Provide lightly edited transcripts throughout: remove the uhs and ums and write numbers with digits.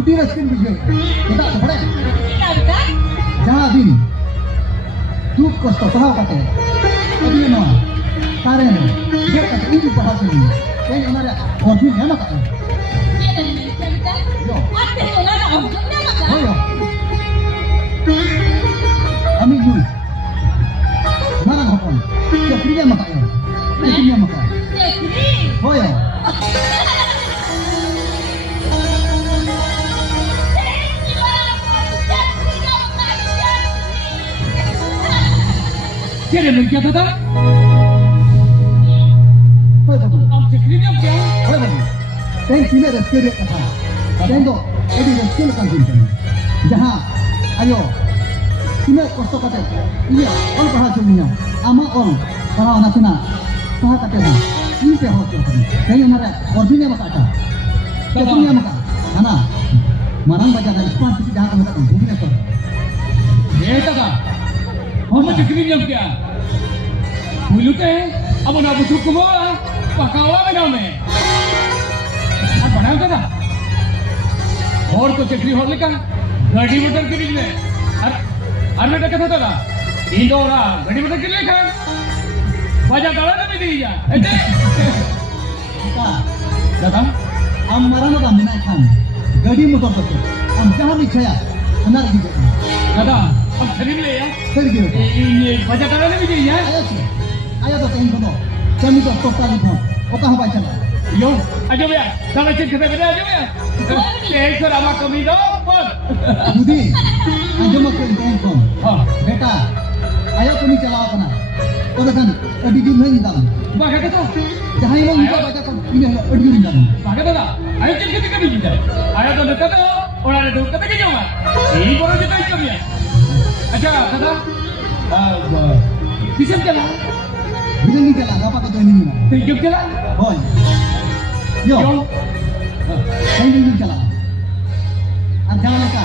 Aduti raskin bijak. Kita apa? Tidak ada. Jangan din. Duk kosto pahau kate. Abi no. Karen. Dia kata ini bahasa ini. Yang ada orang yang nak. Dia dari Malaysia kita. Yo. Apa yang orang nak? Dia nak kan? Oh yo. Ami you. Mana hopon? Dia kriya maka ya. Dia kriya maka. Jadi. Oh yo. क्या रे क्या था Hoy babu. अब चक्री में क्या Hoy babu. Teng sini rezeki dia kata. Teng do. Ini rezeki lekan sini. Jaha. Ayo. Sini kosto kate. Iya. On pahal jumnya. Ama on. Pahal nasuna. Pahal kate na. Ini pe ho kate. Teng mara. Orjinnya maka ada. Orjinnya maka. Ana. Marang baca dari sepan sisi jaha kamu kata. Begini tu. ये था हम चक्री में क्या बोलते हैं अब ना बुझो कुमो पकावा में नाम है अब बना क्या था और तो चक्री हो लेका गाड़ी मोटर के लिए अरे बेटा क्या था इंडोरा गाड़ी मोटर के लिए का बाजा ताला ना भी दी जा ऐसे Dadah, am marang ada mina ikan. Gadi motor tu. Am jahan ni caya. Anar gitu. दादा अब खरीद ले यार Seri gitu. ये बाजा ताला ना भी दी यार Ayo sih. Ayo tu teng kono. Kami tu kota ni pun. Oka apa cakap? यो आजो भैया दादा चेक करते करते आजो भैया एक सर आमा कमी दो पर Budi, aja mak teng kon. हाँ Beta, ayo kami cakap apa nak? Kau kan tadi jumlah ni dalam. बाकी क्या तो Jahan yang kita baca kon ini audio ni dalam. बाकी दादा आयो चेक करते कभी जिंदा आया तो नका तो और आया तो कते के जाऊंगा यही बोलो जितना ही कभी है अच्छा दादा किसे चला Bila ni jalan apa kata ini ni? तो क्यों चला Boy. Yo, क्यों teng ni jalan. Jangan leka.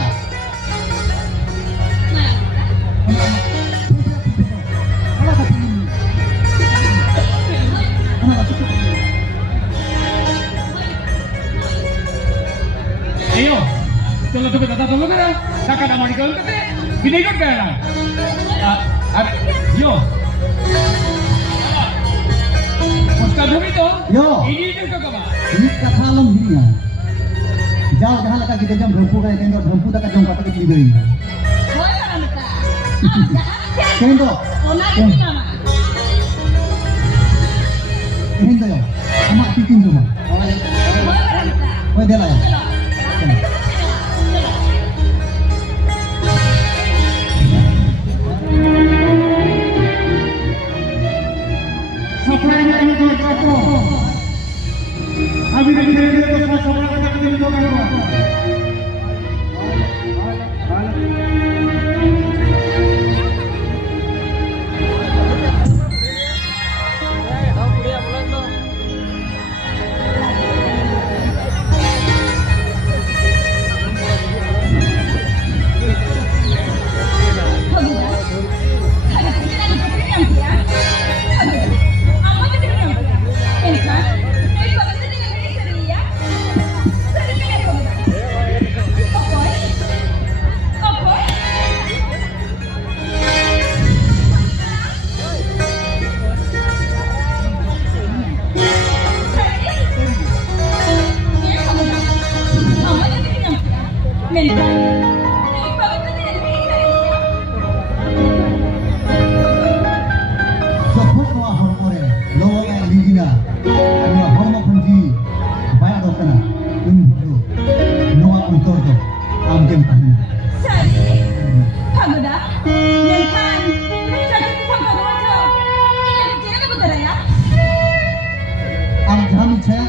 Ayo, tolong tu dadah tolong kan? Kakak nak mandi kau kete, ini ikut kan? Yo, Ustaz Dhami tu, Yo. ini kau kapa? Ini kata alam dirinya. Jauh jalan leka kita jam berempu kaya tengok berempu tak jam kata kita diri. Boleh orang nak? Jahat. Tengok. Orang itu nama. Tengok yo. Amak titin tu mah. Boleh orang nak? Oi dia lah. अभी देखिए तो सब करके लोग Sebut noa hormore, loa yang ligina, noa hormon kunci, banyak dokterna, ini perlu, noa untuk tu, amjem tahu. Am jamin saya,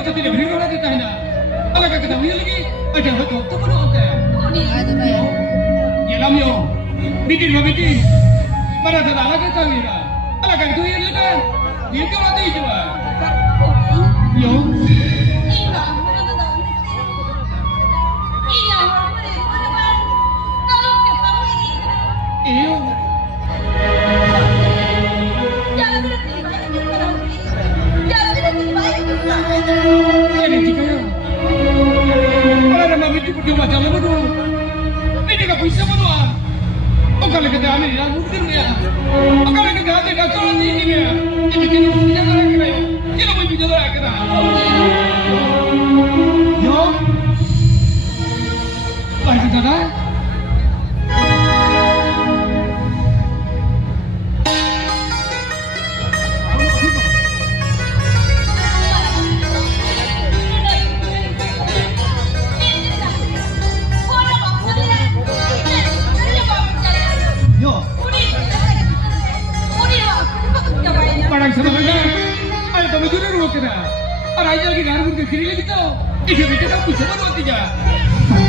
kita tidak beri orang kita hina. Alangkah kita punya lagi. Ada hati waktu pun ada. Kuni. Ya lamio. Bikin bikin. Mana ada anak kita hina. Alangkah itu yang lagi. Dia kau mati juga. Yo. Iya, mana tu dah. Iya, mana mana. Kalau kita ini. Iyo. Jangan berhenti baik kita. Jangan berhenti baik kita. Ini jika ya. Kalau ada mami itu berdua jalan berdua. Ini tak bisa berdua. Oh kalau kita ambil dia mungkin ya. Oh kalau kita ada kacau nanti ini ya. Ini kita punya orang kena ya. Kita punya orang kena. Yo. Baik kita dah. Yo, Parang sama aja. Ada tamu juga rumah kita. Ada aja lagi garung ke kiri lagi tu. Ini kita tak bisa buat tiga.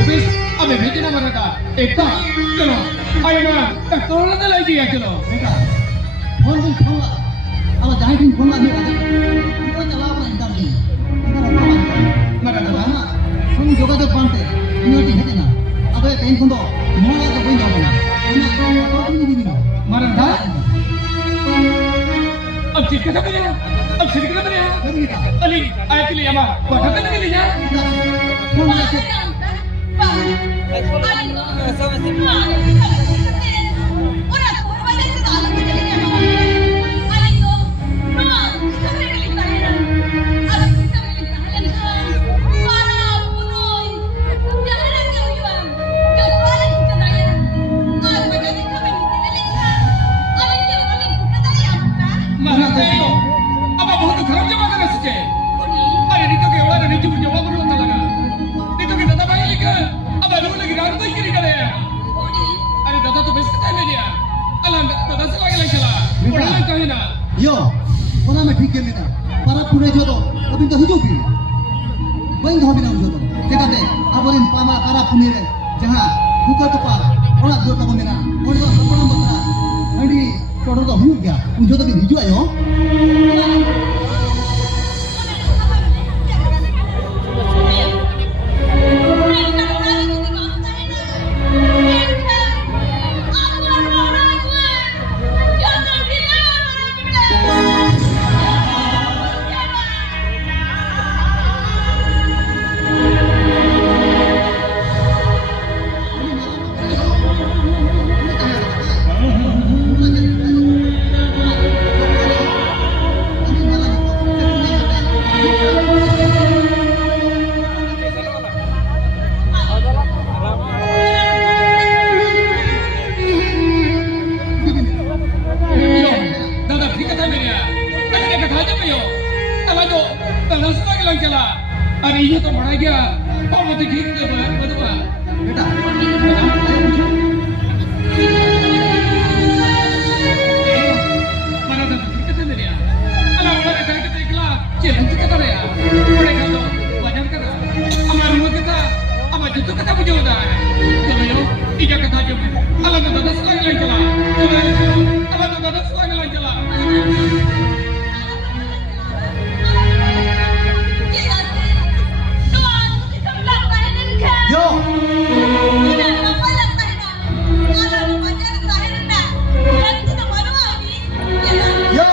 Habis, apa betul nama mereka? Ekta, चलो. Ayo mana? Tak tolong dah lagi ya चलो. बेटा, phone दिन phone ला, अब जहाँ दिन phone ला नहीं आता, इतना चला अपना इंसान दिन, इतना रखा मानता, Mana अब dah? ना, सुन जोगा जो पांटे, इन्होंने है ना, अब ये पेन कुंडो, मोला तो कोई जाओ ना, इन्हें तो कोई नहीं दिनो, Mana dah? अब सिर कैसा बनेगा? अब सिर कैसा बनेगा? कर बेटा, अली, आया के लिए अम्मा, वहाँ तक नहीं ले जा. फोन ला के, Mana tahu? Apa बहुत खराब जमा कर रहे हैं? अरे नहीं तो क्या हुआ? नहीं तो मुझे जवाब नहीं होता लगा. नहीं तो kita tak bayar lagi. Apa dulu lagi garung tu kiri kali ya? अरे दादा तो बेस्ट करता है मेरिया. अल्लाह दादा से लगे लग चला. पढ़ाई कहीं ना. यो, ओना में ठीक है लेना, para पुणे जो तो, अभी तो हिजो भी, वही तो भी ना जो तो, क्या कहते, अब इन para पुणे रे, जहाँ बुका तो पार, ओना जो तो बनेना, ओना तो सपना बता, अड़ी छोड़ो तो हुई क्या, उन जो तो भी हिजो आयो. Yo, दादा ठीक है मेरिया. अरे क्या कथा जब यो? अल्लाह तो दादा से लगे लग चला. अरे ये तो बढ़ा गया. और मुझे ठीक है बता. बेटा, Mana dah ठीक है मेरिया. अल्लाह वाला के करके देखला. चैलेंज क्या कर रहा है? पढ़ेगा तो वजन कर. हमारे लोग kita, apa itu kata punya udah. Coba yo, tiga kata jom. Allah tu dadas lagi lagi lah. Coba yo, Allah tu dadas lagi lagi lah. yo, yo,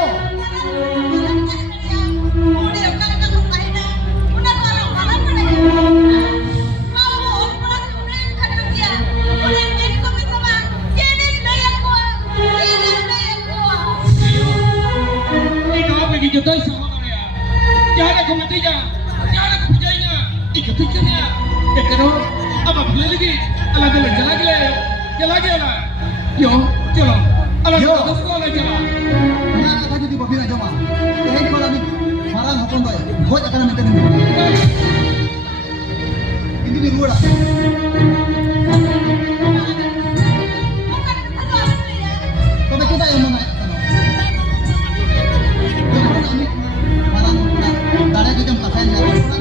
Ini apa lagi jodoh sama dia? Jangan aku matinya, jangan aku pujainya. Ikut ikutnya. Ketero, apa boleh lagi? Allah tu jalan lagi lah. Yo, चलो. Allah tu dadas lagi jalan. यहाँ का जो दी बफिरा जमा, यही वाला भी मारा हपन तो है, बहुत अकड़ में करने. ini di luar. Tapi kita yang mau naik sana. Jadi kami malam darah itu jam kasain ya.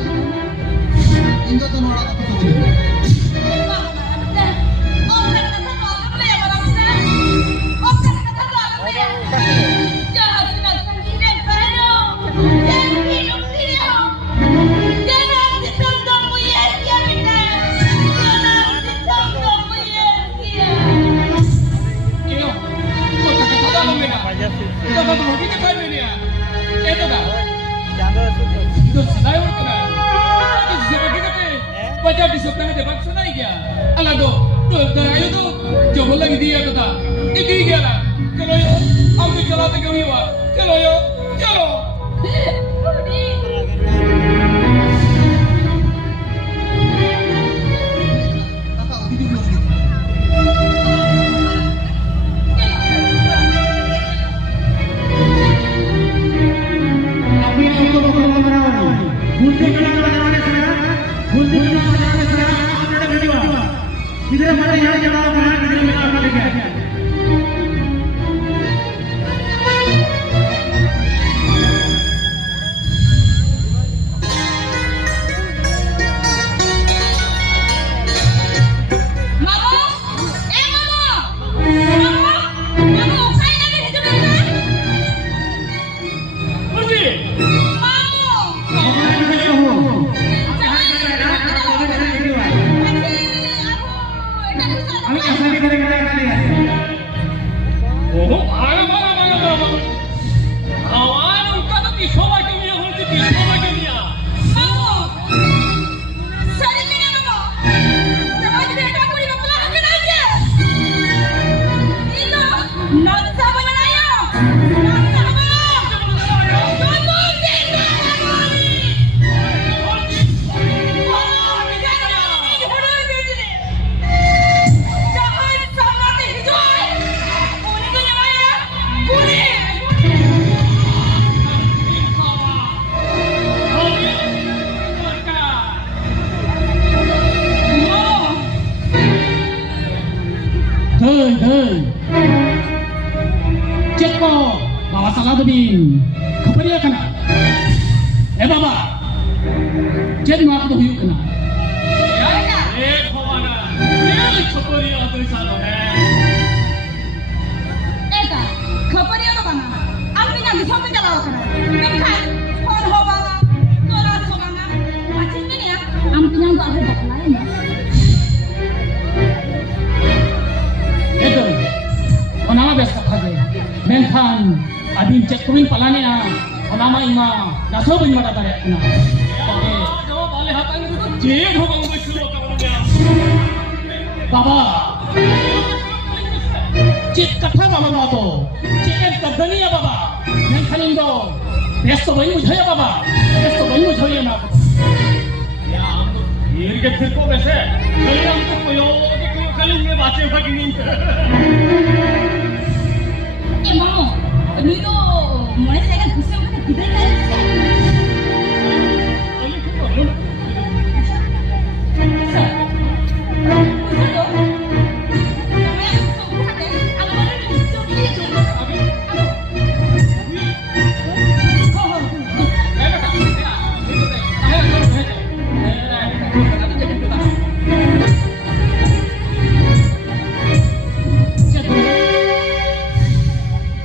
dah ada bangsa naik ya. Alah tu ayo tu coba lagi dia kata. Ini dia lah. Kalau yo, aku jalan ke Wiwa. Kalau yo, chalo. Budi. Kakak video dulu sedikit. Tapi aku mau merawat. Gunting kenal merawatnya sana. Gunting kenal merawatnya sana. Apa ada berdua? Tidak pada yang jalan merawat tidak merawat lagi. Mamo! Mamo! Mamo! Mamo, kain lagi di depan kan? Budi. Mamo! Apa yang tahu? Ami asal kita dengar kalian. Oh, mana. Awan kata di sobat kami yang harus di sobat kami ya. Hei. Cek ko bawa salah bin. Kapariya kana. Baba. Cek ma ko huyuk kana. Bhawana. Ye chopori aadmi salo hai. Eka, khapariya to bana. Amni na disome jalao kana. Mekhan, phone ho bana, toras ho bana. Machin me niya, amni na to abe baklai na. Itu. Onama besta khage. Mentan adin cek kuin palania. Onama ima naso bin mata tare kana. Jawab boleh hatang itu jed ho bang beslo kamunya. Baba. Cek katha baba to. Cek kadani ya baba. Mentan indo. Besto bai mujhaya baba. Besto bai mujhaya na. Ya amto ये के फिर को वैसे कल हमको कोई कल में बातें बाकी नहीं Mamo, ni to mone se ka gusse ka kidai ka.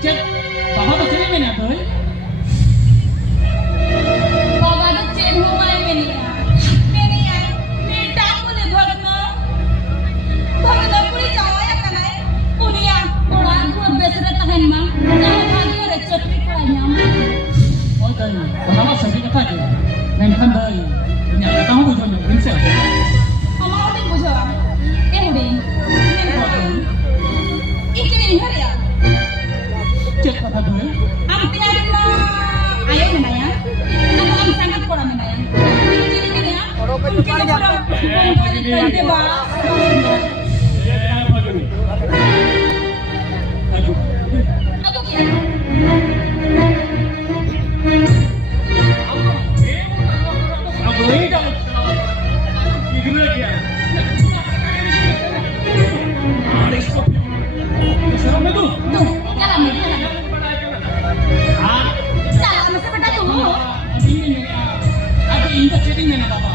Cek baba to cari mana tuh? Baba to chen ho mai menia. Ni tak boleh bhagna. Bhagna puri jawa ya kana. Unia orang buat besar tahan ma. Jangan lagi ada cetri keranya. Oh tuh, kenapa sedih kata aja? Mentan tuh, nyata kamu bujuk bisa? Mama udah bujo. Udah. Ikini hari ya. Cek kata tuh. Am pinagin mo ayaw na ya? Ako ang sangat ko naman na yan. Pinagin ka niya? Kung kinapura, kung galit ka, di ba? Ako kaya? अब वही का ignore किया और इसको शर्म में तू Tuh, jalan mo, jalan. हाँ Salah, masa pa tayo mo? Ini ada ingat chatting mana baba?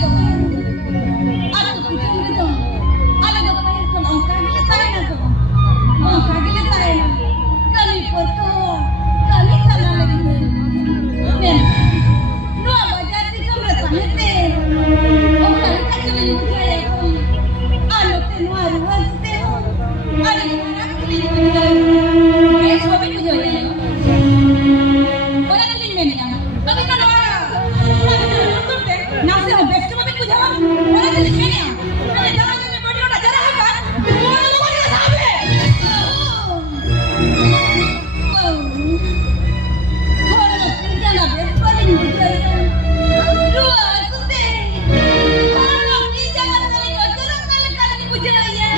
do aku pikir gitu ada do kaya kon angka gila tayo na ko angka gila tayo na kami porto kami sana lagi men no bajar di kamera tahete o kali kacau ni kaya ko ano te no aruas te ho ada mana kini guys babi ko joy wala kini men ya babi ka no nasi ho best babi ko jawa wala kini men ya kaya jangan ni body na jara ha ka wala mo ni sabe wala na pinta na best babi ni kaya ruwa sute wala ni jangan kali ko jangan kali ni ko jara ya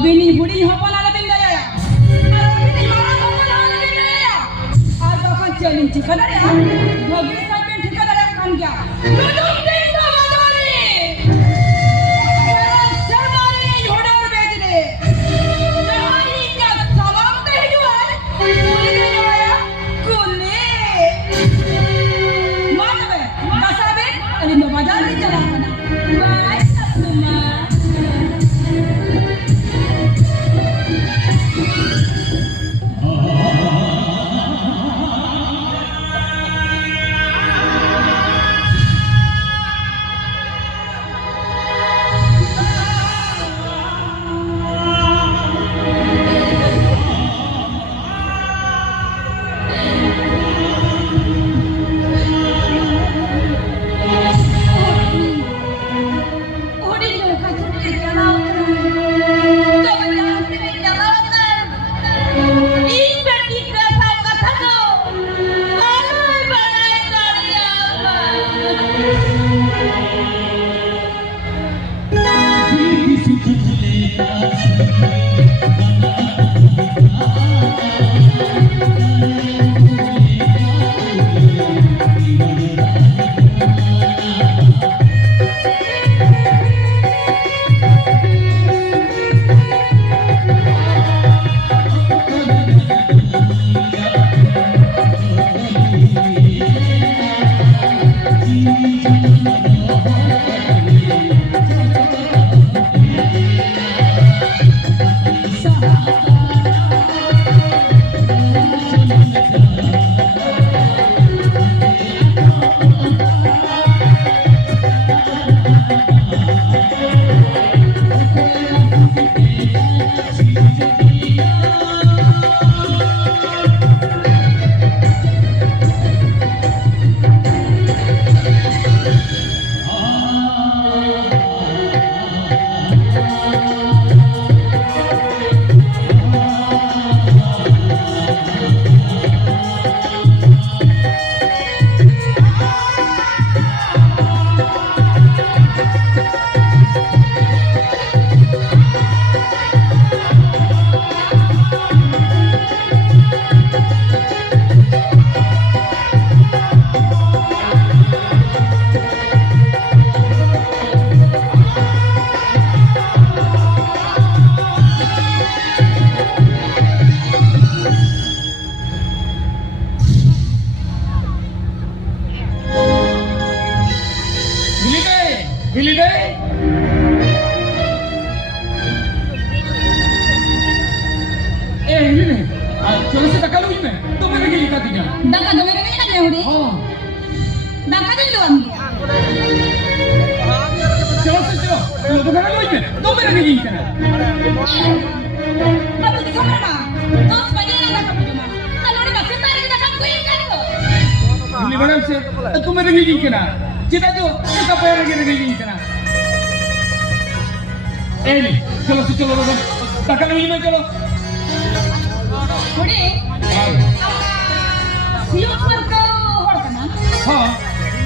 Bini budi hopala lebih daya. Bini marah hopala lebih daya. Ada kan jalan cikadar ya. Bagi saya cikadar kan क्या? Duduk tinggal badari. सरदारी ने घोड़े और बेच दे. जहानी क्या सवाल तो है जो है. कुली नहीं आया. कुली. मार बे. कैसा बे? अरे मैं बाजार नहीं चला करना. Bye ससुमा. Pilih deh. Ini nih. Coba kita kalau ini, tuh mereka gini katanya. Daka dumi kami kan ya udah. Oh, Daka dulu ambil. coba. Kalau bukan kalau ini, tuh mereka gini kan. Apa di kamar mah? Terus bagaimana daka cuma? Kalau udah masih tarik kita kan kuing kan tuh. Ini mana sih? Tuh mereka gini kan. Kita tuh kita bayar gini kan. Ini, kalau tak kalau ini kalau. Udah. Siapa perlu orang mana? Ha,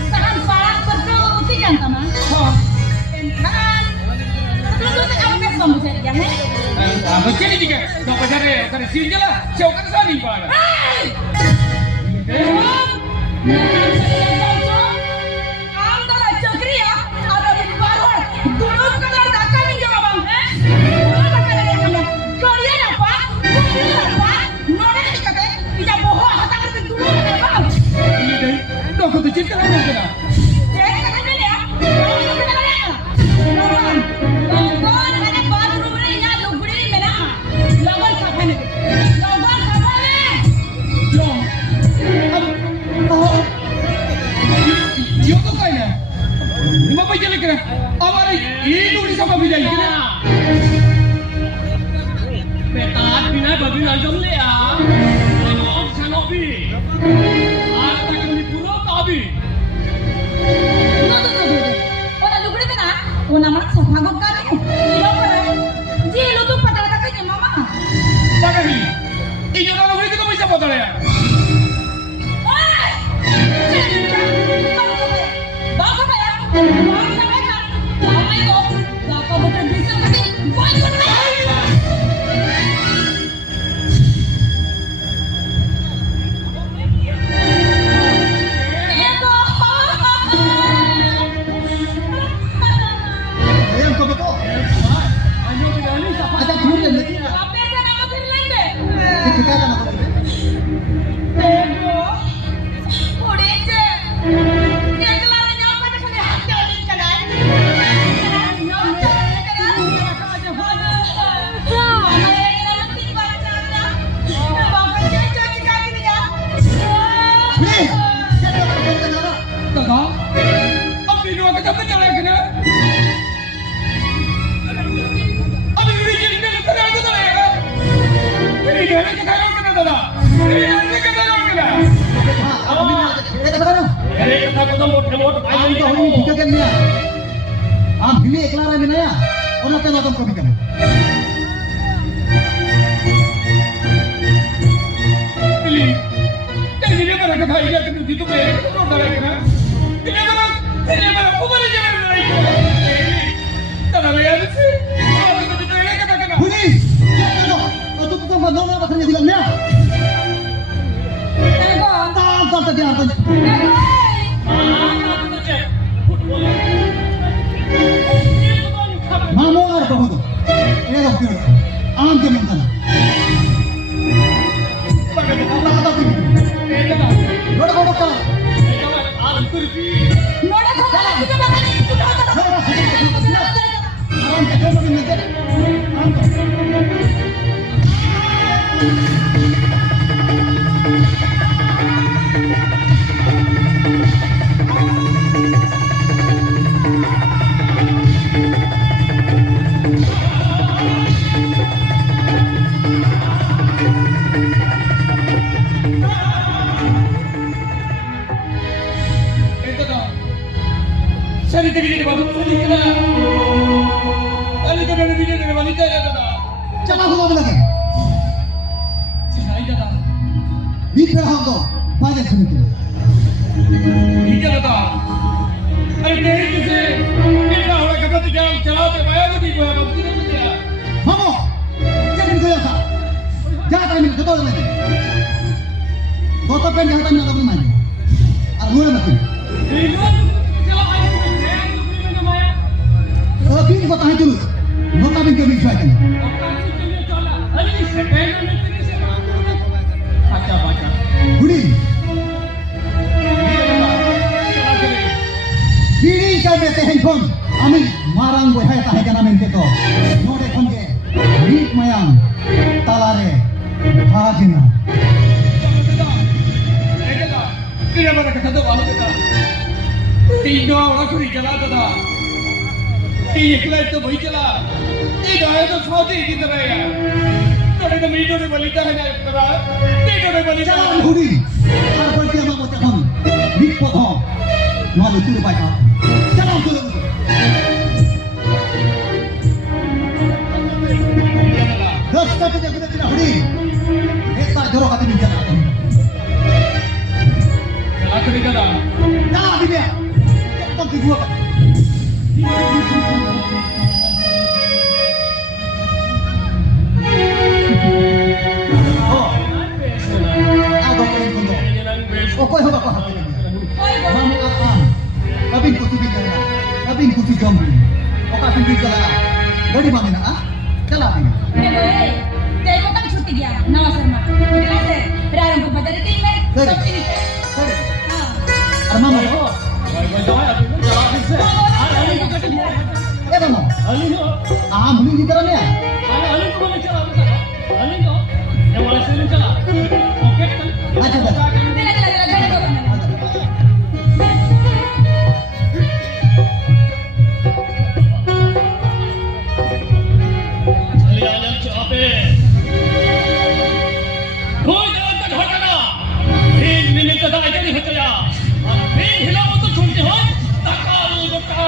Tahan parang perlu tikan sama. ha. Kan. Terus tu kamu kan kamu cari yang ni. Macam ni juga. Kau cari sini je lah. Siapa kan sani pada. Ini deh. Kau tu cinta apa kena? Jom. Yo tu kaya. Ni apa jadi kena? Awak ini ni siapa bila kena? Betat bina babi lanjut le ya. Om sanobi. Ada tak kena dipurau tabi. Pakai ni. Ini orang boleh kita bisa potong ya. Ayam kau betul. Ayo kita ni siapa? Ada kemudian lagi. Kita akan apa? Kakak, apa ini orang kata betul kena? Apa ini jadi kena kena betul ya? Ini dia ni kena kena dah. Ini kena kena. Kita katakan. Jadi kita kena mot Am kau ini kita kan ni. Am ini eklar ni naya. Orang tu datang kau bikin. Pilih. Jadi dia mana kata ia kena itu mereka tu orang dah kena. Ini mana kubur je mereka. Tak ada yang sih. Orang tu itu mereka kata kena. Budi. Kau tu tu mana orang bakal jadi ni? Tak tak dia apa? Mamu ada apa tu? Eh okey. Am ke mana? Pakai kita. Tak tak. Eh jangan. Lord kau betul. Jangan. Alam kursi. Am ke mana ni? Am. Saya tidak di bawah saya kena. Ali kena di video dengan wanita ya kata. Jangan aku lagi lagi. Saya kata. Biar aku banyak sini. Ini kata. Ali dari tu se. Kita orang kata tidak jalan terbayar tu di bawah bukti dia. Mamu. Jangan kau ya. Jangan ini betul lagi. Kau tak pernah jangan nak apa mana. Aku yang mati. Tapi kau tahu dulu. Kau tak bisa bicara. Baca. Budi. Diri kau Bada me tehen kon ami marang boyha tahe kana mente to node kon ge rit mayam talare hajina Kira mana kata tu apa kata? Tiga orang curi jalan tu dah. Tiga kelas tu boleh jalan. Tiga itu saudi di terang ya. Kalau kita minum di balita hanya terang. Tiga di balita. jalan hudi ar berti ama bocah kon rit potho nole tu bai ka jalan tu dos kata kita tidak hudi eta joro kata ni jalan Aku ni kata. jalan dia tak kedua kata oh agak keren kondo okoi hoba ko hati Hoy, go. mamu akan kabin ko tubig kaya kabin ko si jombi o kabin ko kala dari mana na ah kala din Hey, देखो तक छूट गया नवा शर्मा कैसे प्रारंभ बदल गई मैं Sorry. सब चीज sorry हां ar mama ko Baik baik aku pun jalan ni sah. eh mama Ali tu, ah muni di dalam ya Ali tu boleh jalan tak? Ali tu, yang boleh sini jalan. Okey kan? aja dah चला चला चला घर को Kalian yang capek. Kau jangan terhakana. Bin minit tak ada di hati. Bin hilang untuk curi hot. Takal beka.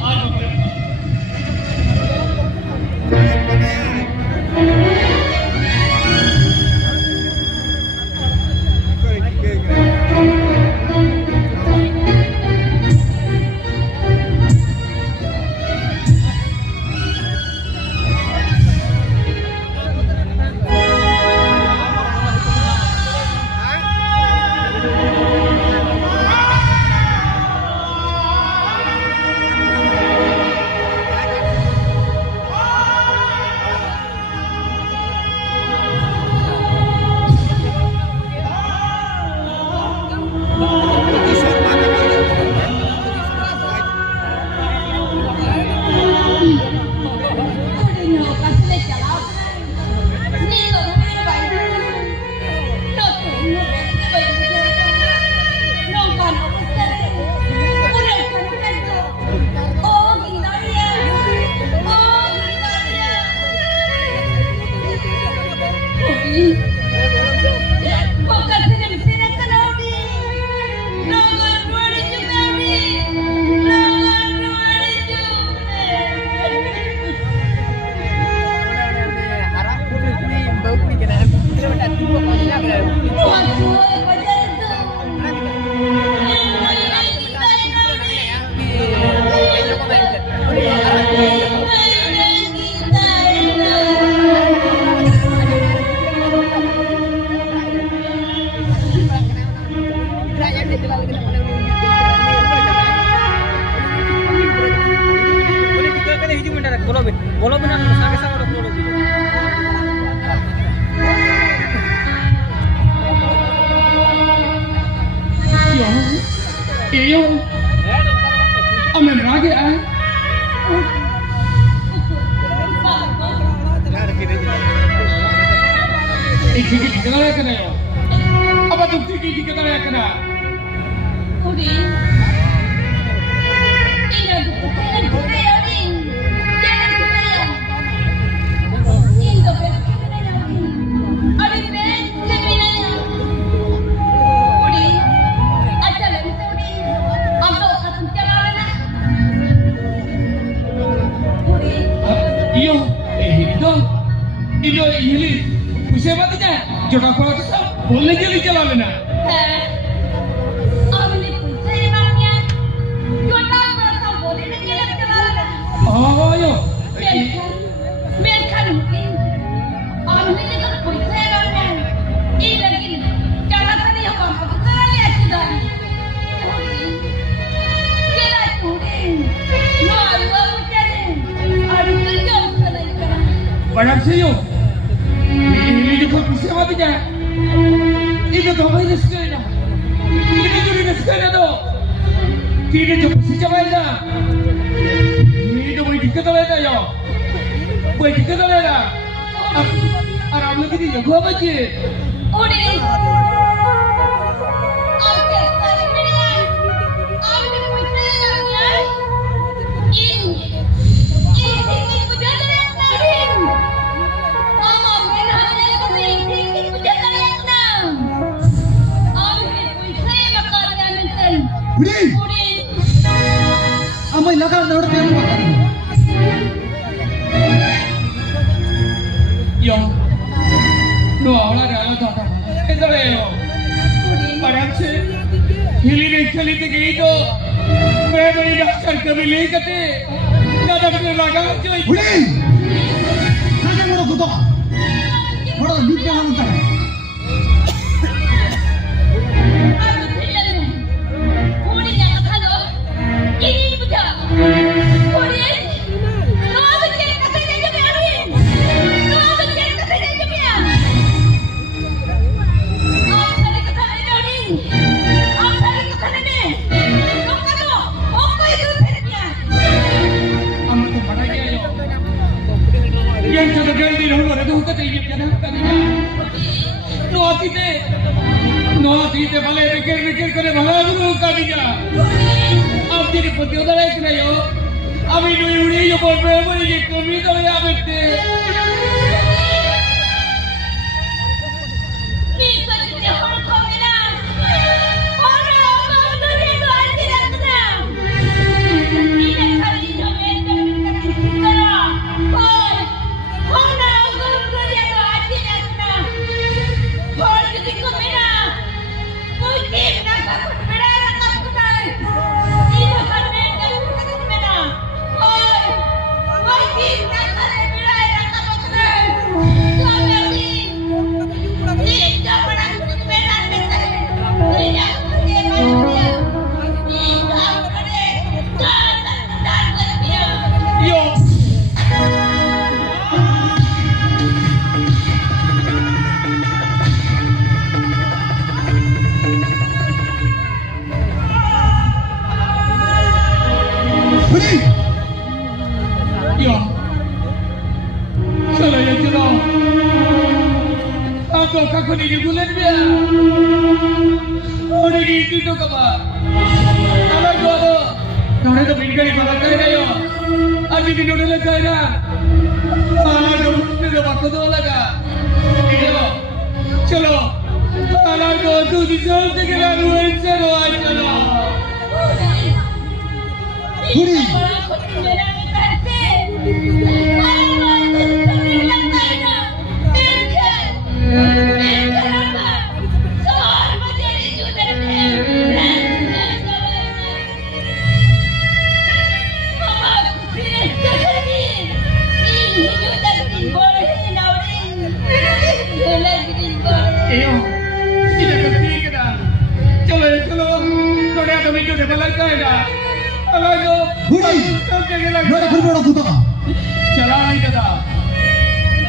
Aduh. Boleh benar sama-sama udah boleh gitu. Iyo. Ame meragi ah. Iki kita lagi kena yo. Apa tu iki kita lagi kena? Udin. Tinggal bukan bukan ya, Udin. Jangan bukan. Indo bukan ya, Udin. Adin ben, lebih ya. Udin. Acha le Udin. Amto akan jalan na. Udin. Iyo. Itu. Itu ini. Pusing mati je. Jodoh kau tu sah. Boleh jadi jalan mana? है अब ने पूछे बातnya छोटा बड़ा बोले ना ये लग चला रहा Oh yo. मेरखान mungkin हमने जो पूछे बातnya ये लगी चला था नहीं हम अब चला लिया सुधार ये ला छोड़े नो आलू उठे और इधर जो चला करा Banyak sih yo. Ini juga pusing mati je. Ini tu apa ini sekarang? Ini jadi sekarang tu. Tidak cukup si Jamaika. Ini boleh diketahui tak yo? Boleh diketahui tak? Arab lagi ni jago apa je? उड़ी आपके सारे मिलिया आपने पैसे लगाया इन मुझे नहीं मामा मेरे हमने कभी इन मुझे करना आपने पैसे मकान मिलते Budi, उड़ी amai laga naruh tiang makan. Yo, no ahora ya lo toca. Eso veo. Parece हिली ते गई तो मैं मेरी डॉक्टर कभी ले करते ना डॉक्टर लगा जो Budi, kaya mo gusto. Bro, di ka lang tayo. आप फिल्म में उड़ी क्या कथा लो इन मुझे उड़ी तो आप क्या कथा नहीं जब यारी तो आप क्या कथा नहीं जब यार आप सारी कथा नहीं उड़ी आप सारी कथा नहीं कब करो ओ कोई दूसरे नहीं हम तो बड़ा गया यो ये जगह गई नहीं रहूँगा तो होता चाहिए क्या ना करेगा नो आती भले निकल करे भला गुरु का दिया अब तेरी पति उधर एक नहीं हो अभी नहीं उड़ी ये बोल रहे हो ये कमी तो यहाँ बैठते नी पति हम को मिला और हम दूसरे को आती रखना नी खाली जो मैं करा और हम ना गुरु को ये आती रखना और किसी को मिला कोई ठीक ना कुछ मिला रखा कुछ नहीं ये करने का कुछ मिला और कोई ठीक ना करे मिला रखा कुछ नहीं तो मेरी ये क्या बड़ा कुछ मिला देता है ये मुझे मार दिया ये काम करे दान कर दिया यो Budi, यो चलो ये चलो आपको काको नहीं बुलेट बिया और ये इतनी तो कब अलग जो तो थाने तो बिनकरी बदल कर रहे हो आज भी नोटे लग गए ना अलग जो मुझसे जो बात तो लगा ये चलो अलग को तू दिशा से के लाने वाले चलो आज चलो Budi, बड़ा कुछ मेरा नहीं करते अरे बात तो नहीं लगता है ना देखे सोर मुझे नहीं जुड़े मामा फिर कभी इन जुड़े दिन बोल ही ना उड़ी जुड़े दिन बोल यो इधर करती है क्या चलो चलो थोड़ा तो मिनट से बदल कर ना अलग जो Budi, सब जगह लग bro, bro, gusto ka. चला नहीं कदा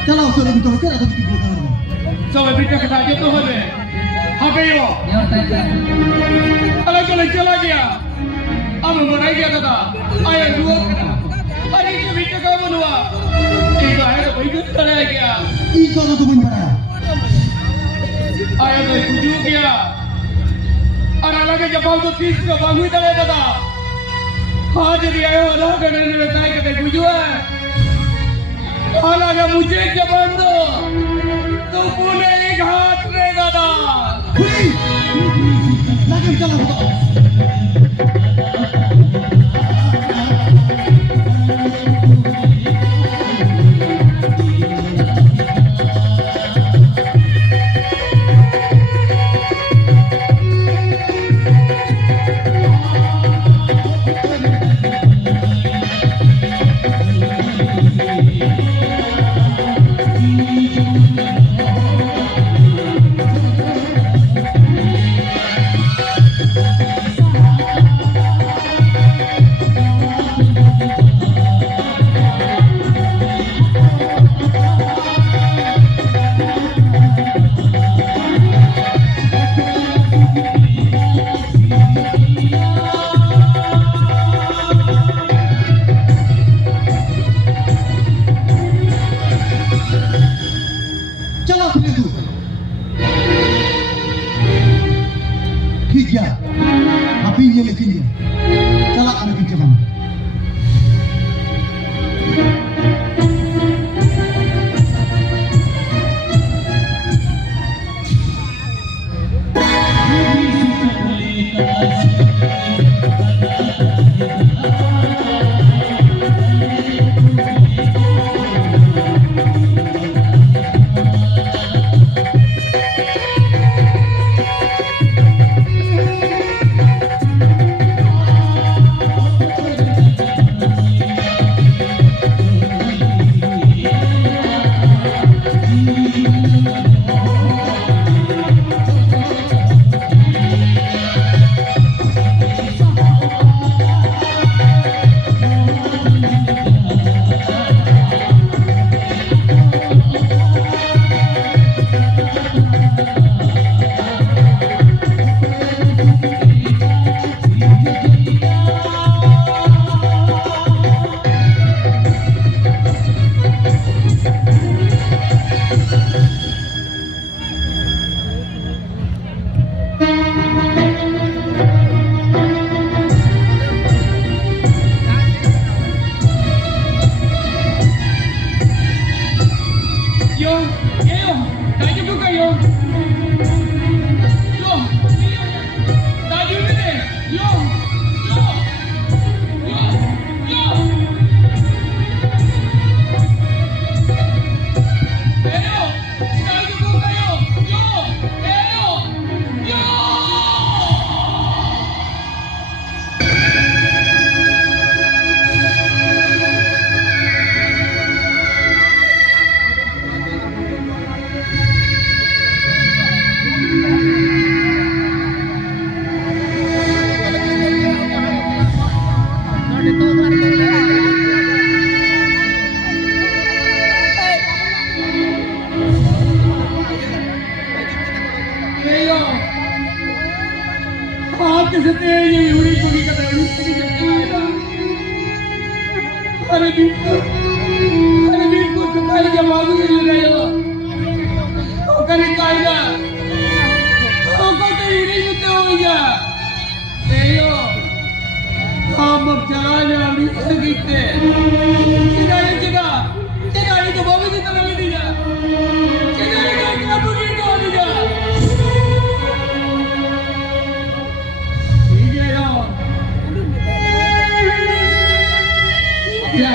Kalau ako lang gusto, kaya ako titigil ka naman. सब बेटा कटा के तो हो गए हाँ गई वो अलग अलग चला गया अब बनाई गया कदा आया दुआ करा अरे ये बेटा का बनवा एक आया तो भाई कुछ चला गया Ikaw na tumun ba na? आया तो कुछ गया और अलग जब हम तो 30 का बांगू चले कदा हाँ जब आया वाला करने में बताया कि कुछ हुआ हालांकि मुझे जबान दो तो पूरे एक हाथ में गदा Budi! Lagi ka lang ito. Bingku sekali jam aku ini raya. Kau kan kaya. Kau kata ini kita aja. Ayo. Kamu jalannya bisa kita. Tidak itu bawa kita lagi tidak. Tidak itu kamu gitu tidak. Ya,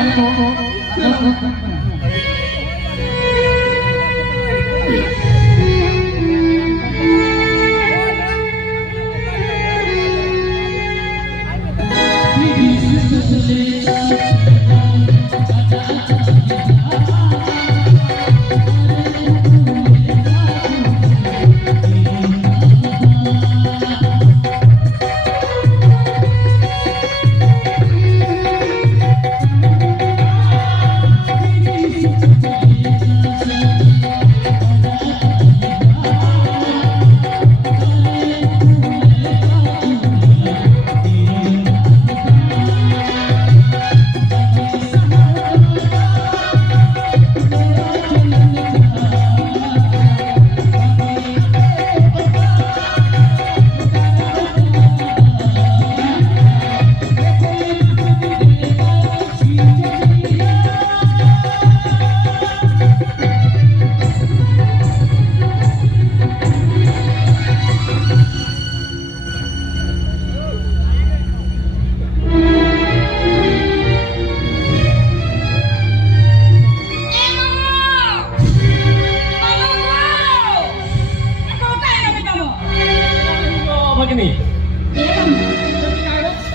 Begini.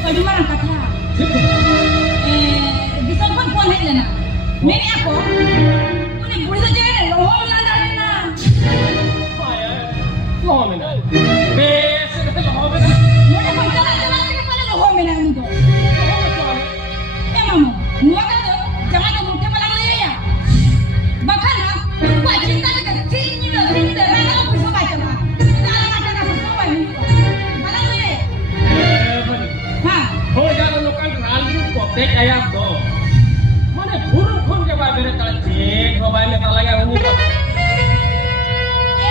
Baju mana kata? Bisa pun puan hek lena. Meni aku. Uni buri tu jangan roh landa lena. Loh mana? Bes, loh mana? Muni pun jalan ni kepala roh mena ni tu. Mama, mua kata jangan tu muka malang leh ya. Bahkan lah, buat cinta dekat sini dah rana aku bisa baca lah. Jangan macam nak semua ini. Malang leh. Ha. Oh, jangan lupakan rancu kotek ayam tu. Mana burung pun ke bawah beri tajik, ke bawah ni tak lagi aku ni.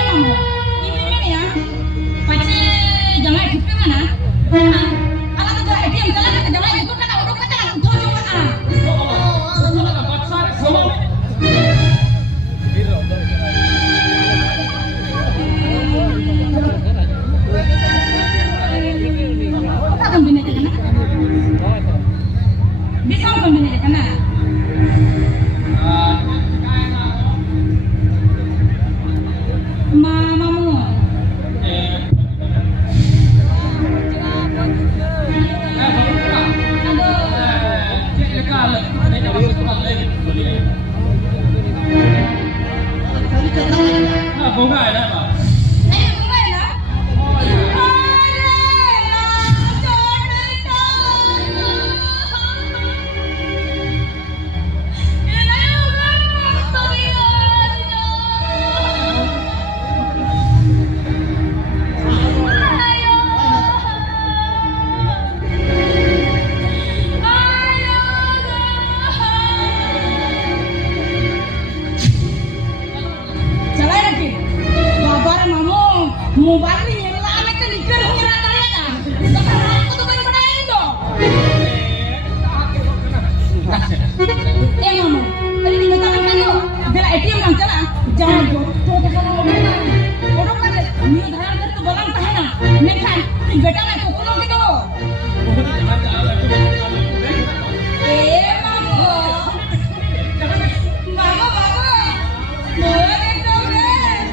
Mama, ini ni ya. Pace jangan kita mana? Alah tu dah ATM jalan ke jalan itu kan aku kata tu cuma Salah dapat sar sama. Akan bina je kana? Bisa akan bina je kana? Mamamu. Bunga ada apa? Ayo bunga lah. Mobile ni yang lama tu nikar hura tanya. Sekarang aku tu baru pada itu. Mama, tadi tinggal tangan kamu. Bila ATM nak jalan, jangan jatuh ke sana mana. Orang kata ni dah ada tu balang tahan. Nekan, beta nak kokolo gitu. Mama. Boleh tu kan?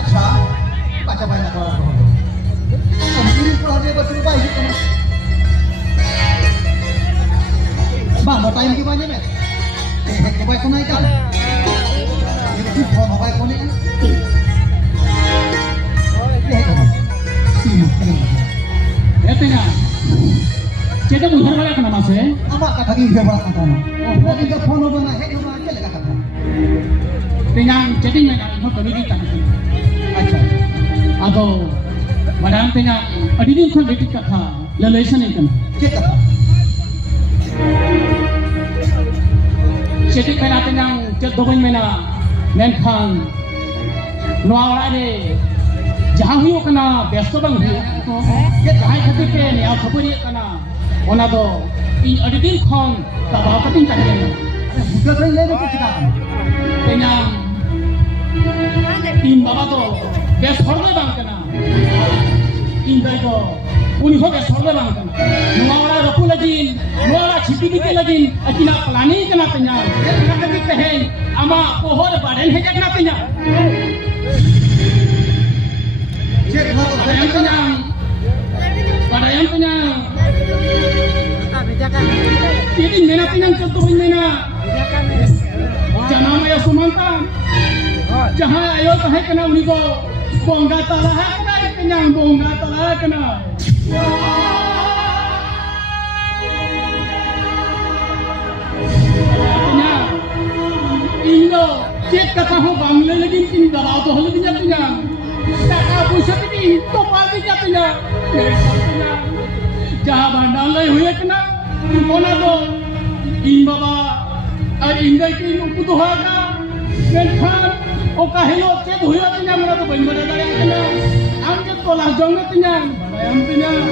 अच्छा baca banyak orang. Ini pula dia berubah hidup. mesti mungkin. Etenya. Cete buhar bala kana mase. Amak kata lagi dia balas kata. Oh, kita phone over na head over aja lega kata. Tenyang cete mena mo kami di tan. Acha. Ado madam tenyang adidin khon beti katha relation ikan. Cek kata. Cete mena tenyang cet doben mena menkhan noa ora re jaha huyo kana besto bang huyo. Ke jahay khatir ke ne a khabari kana ona do in adidin khon tabaw kating tahen. Bukan saya lagi kita. Tenyang in baba do bes horme bang kana. In dai do uni ho bes horme bang kana. Noa ora rapu lagin, noa ora chiti bite lagin, akina plani kana tenyang. Khatir tahen ama pohor baden hejak na tenyang. Cek mana Padayam tenyang. Padayam tenyang. Jadi mena tenyang contohin mena. Jangan maya sumantan. Jangan ayo tahe kena uni ko. Bongga talah kena tenyang bongga talah kena. Tenyang. Indo cek kata ho bangle lagi tin dalaw to hole binya tenyang. Taka puisa ini to pagi katanya. Tenyang. Jaha bandang lai huye kena. Ona do in baba ar indai ki uputuha ka. Menkhan o kahilo chet huye tenyang mera to bain bada dare kena. Am je tolah jong na tenyang. Badayam tenyang.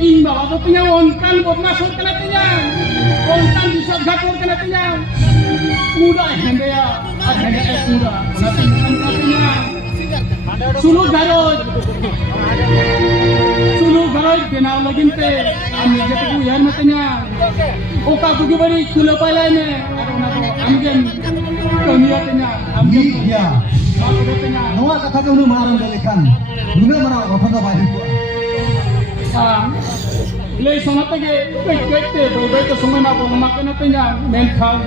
In baba to tenyang onkan bodnas kena tenyang. Onkan disot gator kena tenyang. Muda hende ya. Ar hende muda. Ona tenyang ka tenyang. Suluk garoj kenal lagin te ami jete ku yar matanya oka ku ge bari kula palai me ar ona to amgen kamiya tanya amgen dia. ma ku tanya Noa kata ke unu marang dalekan. Nuna marang apa dah bayi tu. ha le sonate ge kekte bai to sumai ma ko makena tanya men khal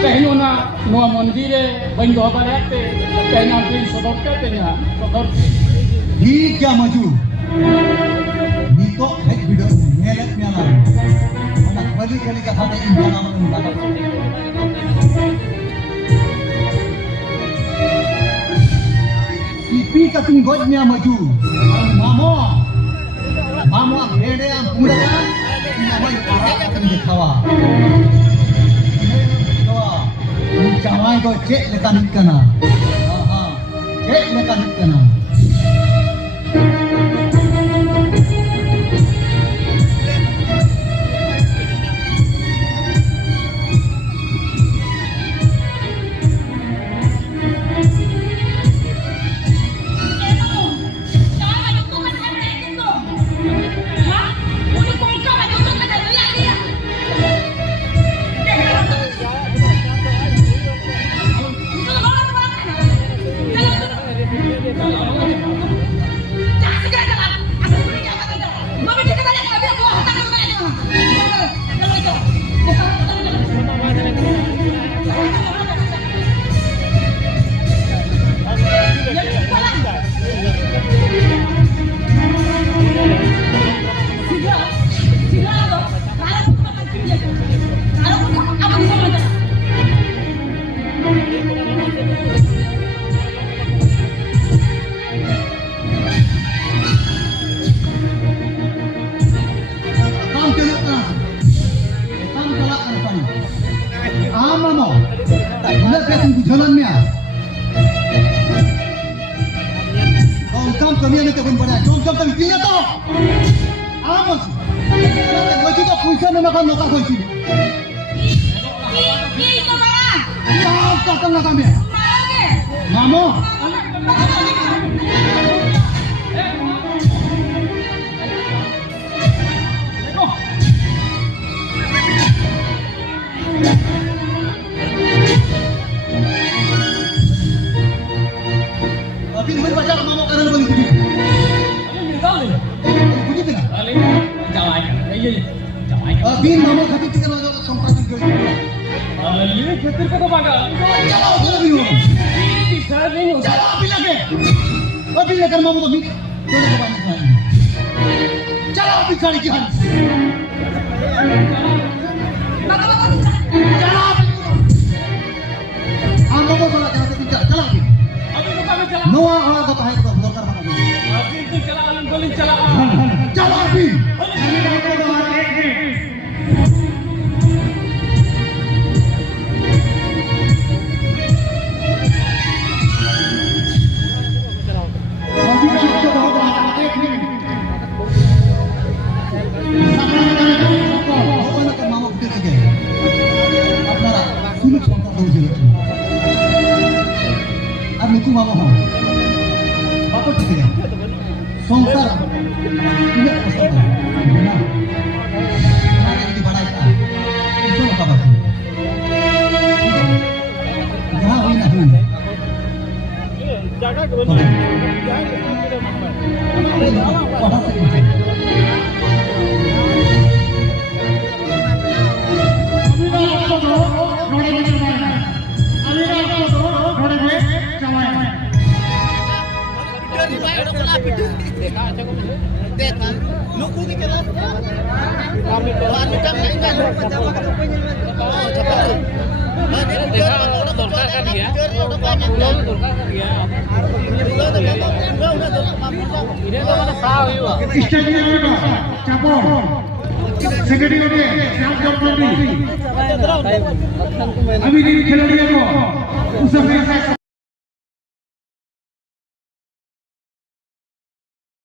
tehno na noa mondire bain do balate tanya din sodok tanya sodok Dia maju. Nito head video ngelet nyala. Mana kali kata ada India nama nunda. Ipi kating godnya maju. Mamo bede am pura kan. Nama para kating dikhawa. Jamai ko cek lekan kana. Cek lekan kana. Bin mama kaki tiga lagi sempat tinggal. Ini betul kata bangga. Jawab dulu bingung. Ini bisa nih. Jawab lagi. Abin lekan mama tu bin. Tuh ke banyak lagi. Chalo bicara kian. Chalo. Amo ko salah jangan bicara. Chalo. Abi ko kami chala. Noah orang tu tahu tu dokter mana tu. Abi ko chala alam golin chala. Chalo abi. संसार tidak pasti benar. Mana jadi badai tak? Itu apa baca? Jangan wina wina. Jaga kebenar. Pada sekali. अभी नहीं खिलाड़ियों को